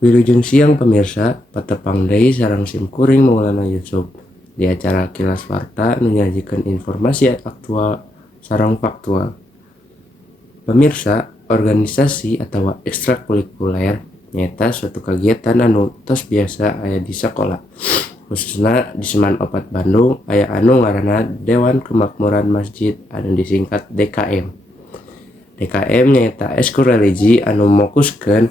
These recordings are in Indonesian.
Wilujeng siang pemirsa, patepang deui sareng simkuring Maulana Yusuf di acara Kilas Warta nu nyajikeun informasi aktual sareng faktual. Pemirsa, organisasi atawa ekstrakurikuler nyaeta suatu kegiatan anu tos biasa aya di sekolah. Khususna di Seman Opat Bandung aya anu ngaranna Dewan Kemakmuran Masjid anu disingkat DKM. DKM nyaeta ekskul religi anu mokuskeun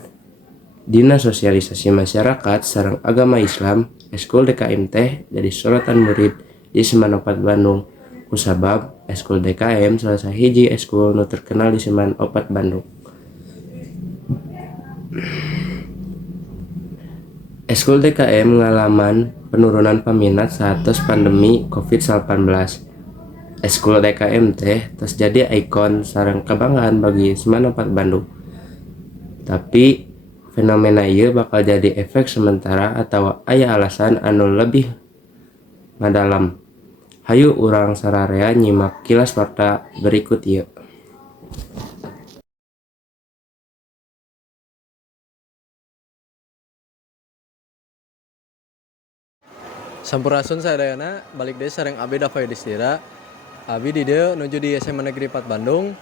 dina sosialisasi masyarakat sareng agama Islam. Ekskul DKM teh jadi sorotan murid di Seman Opat Bandung kusabab ekskul DKM salah sahiji ekskul nu terkenal di Seman Opat Bandung. Ekskul DKM ngalaman penurunan peminat saat pandemi COVID-19. Ekskul DKM teh tos jadi ikon sareng kebanggaan bagi Seman Opat Bandung. Tapi fenomena ieu bakal jadi efek sementara atau aya alasan anu lebih mendalam. Hayu urang sararea nyimak kilas warta berikut ieu. Sampurasun sadayana balik deui sareng Abi Dava Yudhistira. Abi di dieu nuju di SMA Negeri 4 Bandung.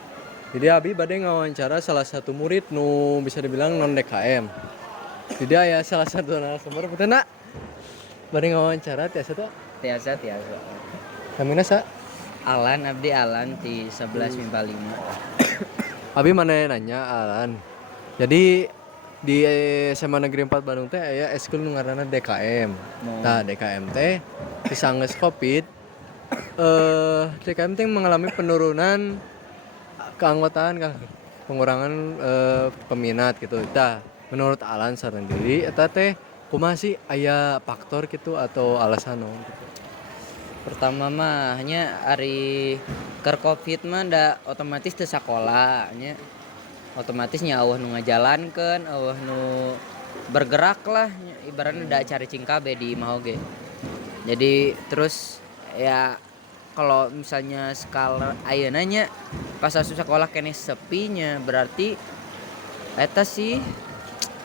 Di dieu Abi bade ngawawancara salah satu murid nu bisa dibilang non DKM. Di dieu aya salah satu narasumber beuteuna bade ngawawancara tiasa teh. Tiasa. Namina sa? Alan abdi Alan ti 11 MIPA 5. Abi mana nanya Alan. Jadi di SMA Negeri 4 Bandung teh aya ekskul nu ngaranna DKM. Nah, DKM teh disanggeus Covid DKM teh mengalami penurunan keanggotaan pengurangan peminat gitu. Tah, menurut Alan sareng diri eta teh kumaha sih aya faktor gitu atau alasan naon gitu. Pertama mah nya ari keur Covid mah da otomatis teu sakola nya. Otomatis nya eueuh nu ngajalankeun, eueuh nu bergerak lah ibaratna da caricing kabeh di imah oge. Jadi terus ya kalau misalnya skala ayeuna nya pas asup sakolah keneh sepinya berarti eta sih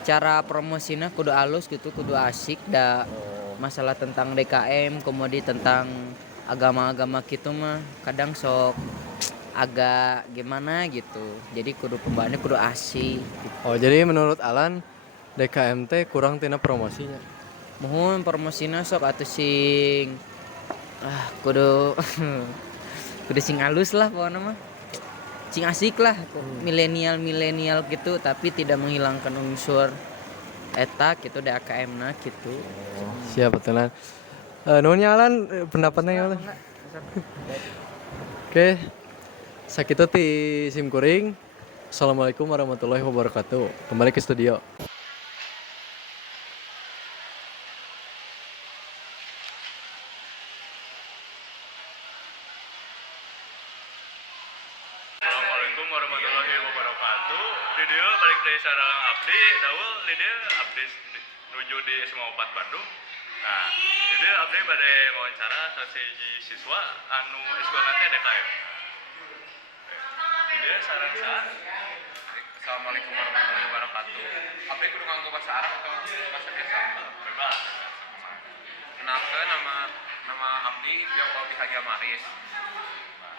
cara promosina kudu alus gitu, kudu asik da masalah tentang DKM kemudian tentang agama-agama gitu mah kadang sok agak gimana gitu. Jadi kudu pembahasannya kudu asik gitu. Oh, jadi menurut Alan DKM teh kurang tina promosinya. Mohon promosina sok atuh sing kudu kudu sing alus lah pokoknya mah. Sing asik lah, milenial gitu tapi tidak menghilangkan unsur eta gitu DKM-na gitu. Siap betulan. Nuhun nya Alan pendapatnya Alan. Oke. Sakitu ti simkuring. Assalamualaikum warahmatullahi wabarakatuh. Kembali ke studio. Assalamualaikum warahmatullahi wabarakatuh. Di dieu balik deui sareng abdi, daul di dieu abdi nuju di SMA 4 Bandung. Nah, di dieu abdi bade wawancara sasiji siswa anu ekskul teh DKM. Di dieu sareng saan. Assalamualaikum warahmatullahi wabarakatuh. Abdi kudu nganggo bahasa Arab atau bahasa biasa? Bebas. Kenalkeun nama abdi Jokowi Haji Maris.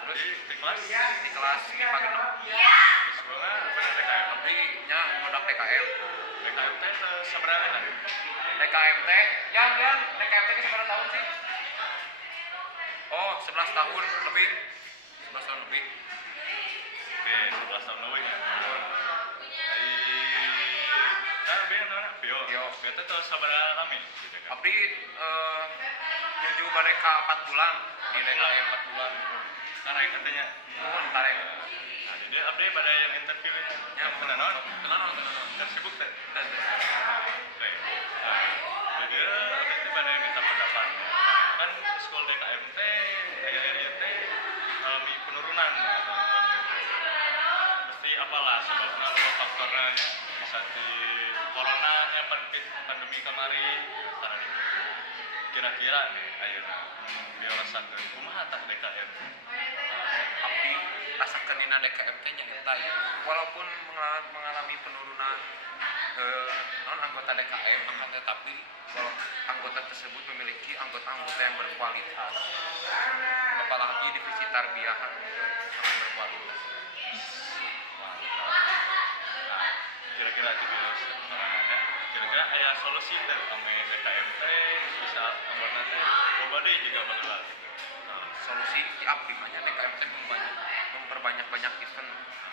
Terus di kelas MIPA 6. Sekolah apa DKM? Abdi nya ngodak DKM. DKM teh seberapa kan? DKM teh, DKM teh seberapa tahun sih? Oh, 11 tahun lebih. 11 tahun lebih. Oke, 11 tahun lebih ya. Bio teh seberapa lama gitu kan? Abdi menuju mereka 4 bulan di DKM 4 bulan. Kareng katanya. Kareng. Nah, jadi abdi pada yang interview itu. Ya, kenaon. Tersibuk teh. Oke. Jadi abdi pada minta pendapat. Kan sekolah DKM teh aya teh alami penurunan. Pasti apalah sebabnya faktornya bisa di corona nya pandemi kemarin sareng itu. Kira-kira nih ayeuna biar rasakeun kumaha tah DKM. Abdi rasakeun dina DKM teh nya eta ya. Walaupun mengalami penurunan non anggota DKM akan tetapi kalau anggota tersebut memiliki anggota-anggota yang berkualitas, apalagi divisi tarbiyahan itu sangat berkualitas. Nah, kira-kira gitu ada kira-kira aya solusi teh kami DKMT bisa anggota teh loba deui juga bakal. Solusi di abdi mahnya DKM teh memperbanyak event,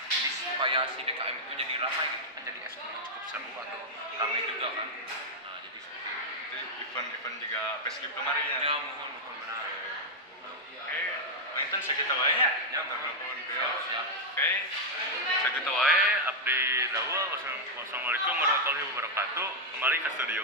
jadi supaya si DKM itu jadi ramai gitu, menjadi ekskul yang cukup seru atau ramai juga kan. Nah jadi seperti Itu event juga peskip kemarin itu. ya. Ya mohon benar. Oke, Mainten segitu wae ya. Ya berapapun siap. Oke, segitu wae abdi Daul. Wassalamualaikum warahmatullahi wabarakatuh. Kembali ke studio.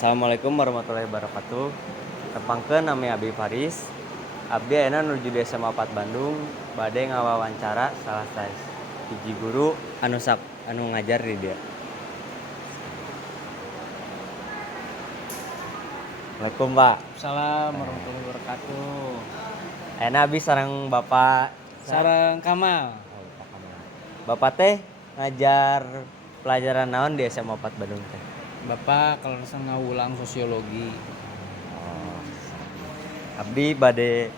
Assalamualaikum warahmatullahi wabarakatuh. Tepangkeun nami Abi Faris. Abdi ayeuna nuju di SMA 4 Bandung bade ngawawancara salah hiji guru anu ngajar di dia. Assalamualaikum, Pak. Salam warahmatullahi wabarakatuh. Ayeuna Abi sareng Bapak Sareng Kamal. Bapak teh ngajar pelajaran naon di SMA 4 Bandung teh? Bapak kalau ngawulang sosiologi. Abdi bade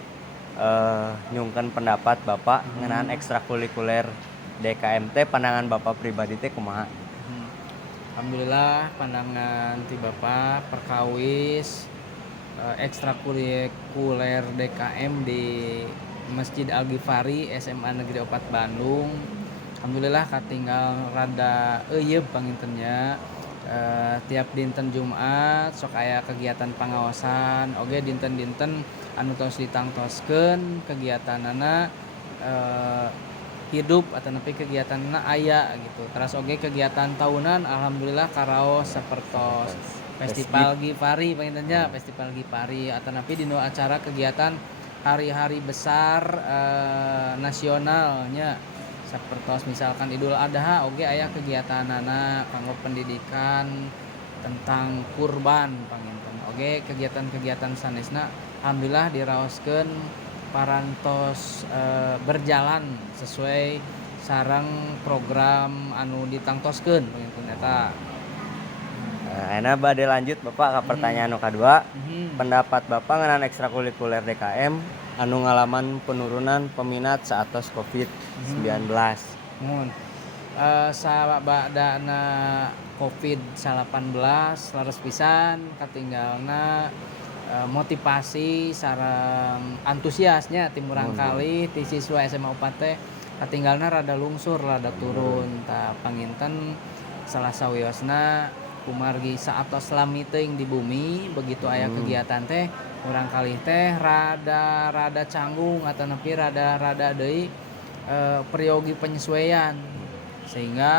nyungkeun pendapat Bapak ngeunaan ekstrakurikuler DKMT, pandangan Bapak pribadi teh kumaha? Alhamdulillah pandangan ti Bapak perkawis ekstrakurikuler DKM di Masjid Al-Ghifari SMA Negeri 4 Bandung. Alhamdulillah katinggal rada euyeup pangintennya. Tiap dinten Jumat sok aya kegiatan pangaosan oge dinten-dinten anu tos ditangtoskeun kegiatanana hidup atau nepi kegiatanna aya gitu. Terus oge kegiatan tahunan alhamdulillah karaos sapertos Festival Ghifari pangintennya Festival Ghifari atau nepi dinu acara kegiatan hari-hari besar nasionalnya sapertos misalkan Idul Adha oge aya kegiatanana kanggo pendidikan tentang kurban panginten oge kegiatan-kegiatan sanesna alhamdulillah diraoskeun parantos berjalan sesuai sareng program anu ditangtoskeun panginten eta. Ayeuna bade lanjut Bapak ka pertanyaan nu kadua. Mhm. Pendapat Bapak ngeunaan ekstrakurikuler DKM anu ngalaman penurunan peminat saatos COVID-19. Mun sabadana COVID-19 laras pisan katinggalna motivasi sareng antusiasnya tim urang kali ti siswa SMA 4 teh katinggalna rada lungsur rada turun ta panginten salah sawiosna kumargi saatos lami teuing di bumi begitu aya kegiatan teh urang kalih teh rada canggung atau nepi rada deui periogi penyesuaian sehingga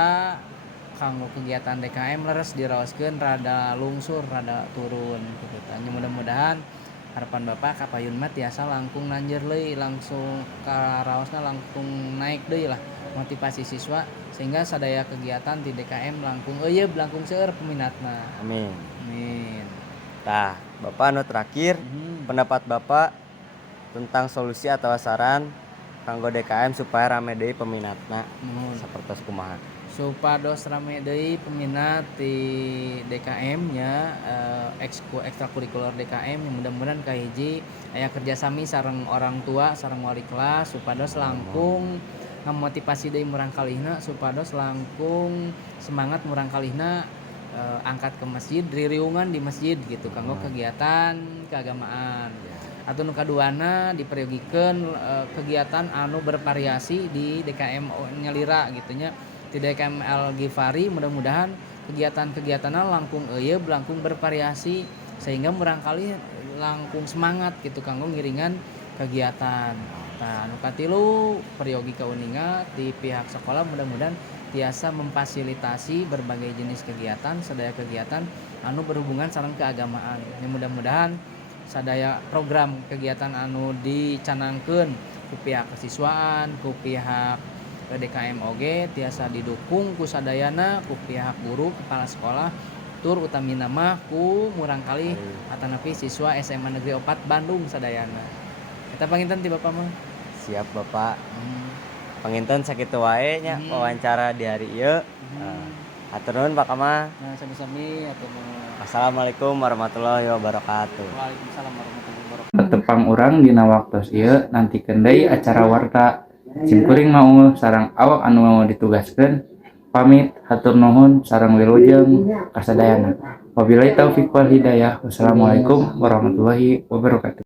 kanggo kegiatan DKM leres diraoskeun rada lungsur rada turun gitu tanya mudah-mudahan harapan Bapak kapayun mah tiasa langkung nanjeur leuy langsung karaosna langkung naik deui lah motivasi siswa sehingga sadaya kegiatan di DKM langkung euyeup langkung seueur peminatna. Amin. Amin. Tah, Bapak anu terakhir, pendapat Bapak tentang solusi atau saran kanggo DKM supaya rame deui peminatna. Sapertos kumaha? Supados rame deui peminat di DKM nya ekstrakurikuler DKM yang mudah-mudahan kahiji aya kerjasami sareng orang tua sareng wali kelas supados langkung ngamotivasi deui murang kalihna supados langkung semangat murang kalihna angkat ke masjid ririungan di masjid gitu kanggo kegiatan keagamaan. Atau nu kaduana diperyogikan kegiatan anu bervariasi di DKM nyalira gitunya di DKM Al-Ghifari mudah-mudahan kegiatan-kegiatanna langkung euyeup langkung bervariasi sehingga murang kali langkung semangat gitu kanggo ngiringan kegiatan. Nah, nu katilu peryogi kauninga di pihak sekolah mudah-mudahan tiasa memfasilitasi berbagai jenis kegiatan sadaya kegiatan anu berhubungan sareng keagamaan. Ya, mudah-mudahan sadaya program kegiatan anu dicanangkeun ku pihak kesiswaan, ku pihak PDKM oge tiasa didukung ku sadayana, ku pihak guru, kepala sekolah, tur utamina mah ku murangkalih atanapi siswa SMA Negeri 4 Bandung sadayana. Kita panginten ti Bapak mah. Siap Bapak. Panginten sakitu wae nya wawancara di hari ieu. Hatur nuhun Pak Kama. Nah, sami-sami atuh mah. Assalamualaikum warahmatullahi wabarakatuh. Waalaikumsalam warahmatullahi wabarakatuh. Petepang urang dina waktos ieu nantikeun deui acara warta. Simkuring maunguh sareng awak anu ditugaskeun pamit hatur nuhun sareng wilujeng kasadayana. Wabillahi taufiq wal hidayah. Wassalamualaikum warahmatullahi wabarakatuh.